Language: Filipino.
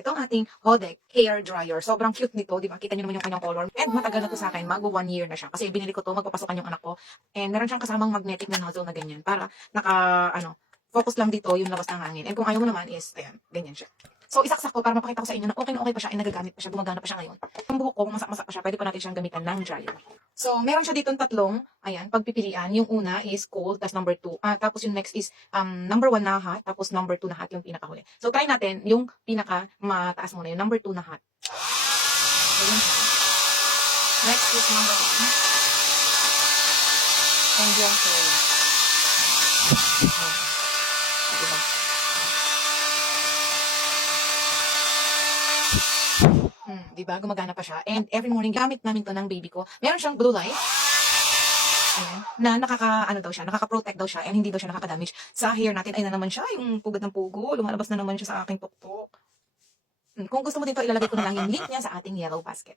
Ito ang ating Hodek hair dryer. Sobrang cute nito, di ba? Kita niyo naman yung kanyang color. And matagal na to sa akin, mag 1 year na siya. Kasi binili ko to, magpapasokan yung anak ko. And meron siyang kasamang magnetic na nozzle na ganyan. Para focus lang dito yung labas ng hangin. And kung ayaw mo naman is, ayan, ganyan siya. So, isaksak ko para mapakita ko sa inyo na okay pa siya, ay nagagamit pa siya, gumagana pa siya ngayon. Yung buhok ko, kung masak-masak pa siya, pwede pa natin siyang gamitan ng dryer. So, meron siya ditong tatlong, ayan, pagpipilian. Yung una is cold, tapos number 2. Tapos yung next is number 1 na hot, tapos number 2 na hot yung pinakahuli. So, try natin yung pinaka mataas muna, yung number 2 na hot. So, yun siya. Next is number 1. And yung cold. Diba? Diba? Gumagana pa siya. And every morning, gamit namin to ng baby ko. Meron siyang blue light. Ayan, na nakaka-protect daw siya and hindi daw siya nakaka-damage sa hair natin. Ay na naman siya, yung pugad ng pugo. Lumalabas na naman siya sa aking tuktok. Kung gusto mo din to, ilalagay ko na lang yung link niya sa ating yellow basket.